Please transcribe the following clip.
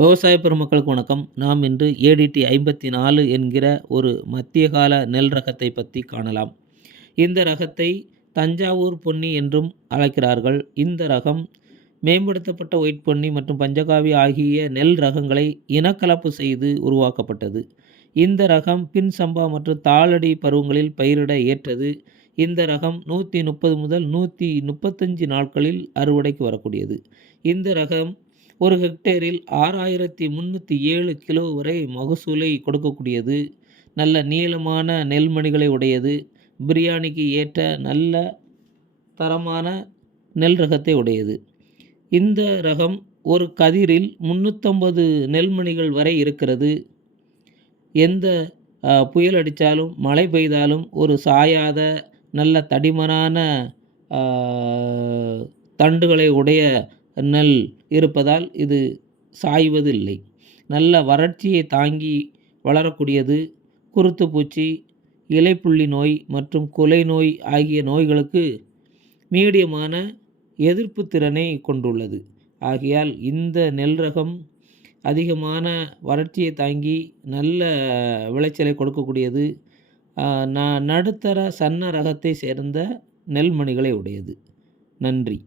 விவசாய பெருமக்களுக்கு வணக்கம். நாம் இன்று ஏடிடி ஐம்பத்தி நாலு என்கிற ஒரு மத்திய கால நெல் ரகத்தை பற்றி காணலாம். இந்த ரகத்தை தஞ்சாவூர் பொன்னி என்றும் அழைக்கிறார்கள். இந்த ரகம் மேம்படுத்தப்பட்ட ஒயிட் பொன்னி மற்றும் பஞ்சகாவி ஆகிய நெல் ரகங்களை இனக்கலப்பு செய்து உருவாக்கப்பட்டது. இந்த ரகம் பின் சம்பா மற்றும் தாளடி பருவங்களில் பயிரிட ஏற்றது. இந்த ரகம் நூற்றி முப்பது முதல் நூற்றி முப்பத்தஞ்சு நாட்களில் அறுவடைக்கு வரக்கூடியது. இந்த ரகம் ஒரு ஹெக்டேரில் ஆறாயிரத்தி முந்நூற்றி ஏழு கிலோ வரை மகசூலை கொடுக்கக்கூடியது. நல்ல நீளமான நெல்மணிகளை உடையது. பிரியாணிக்கு ஏற்ற நல்ல தரமான நெல் ரகத்தை உடையது. இந்த ரகம் ஒரு கதிரில் முந்நூற்றம்பது நெல்மணிகள் வரை இருக்கிறது. எந்த புயல் அடித்தாலும் மழை பெய்தாலும் ஒரு சாயாத நல்ல தடிமனான தண்டுகளை உடைய நெல் இருப்பதால் இது சாய்வதில்லை. நல்ல வறட்சியை தாங்கி வளரக்கூடியது குருத்து பூச்சி இலைப்புள்ளி நோய் மற்றும் குலை நோய் ஆகிய நோய்களுக்கு மீடியமான எதிர்ப்பு திறனை கொண்டுள்ளது. ஆகையால் இந்த நெல் ரகம் அதிகமான வறட்சியை தாங்கி நல்ல விளைச்சலை கொடுக்கக்கூடியது ந நடுத்தர சன்ன ரகத்தை சேர்ந்த நெல்மணிகளை உடையது. நன்றி.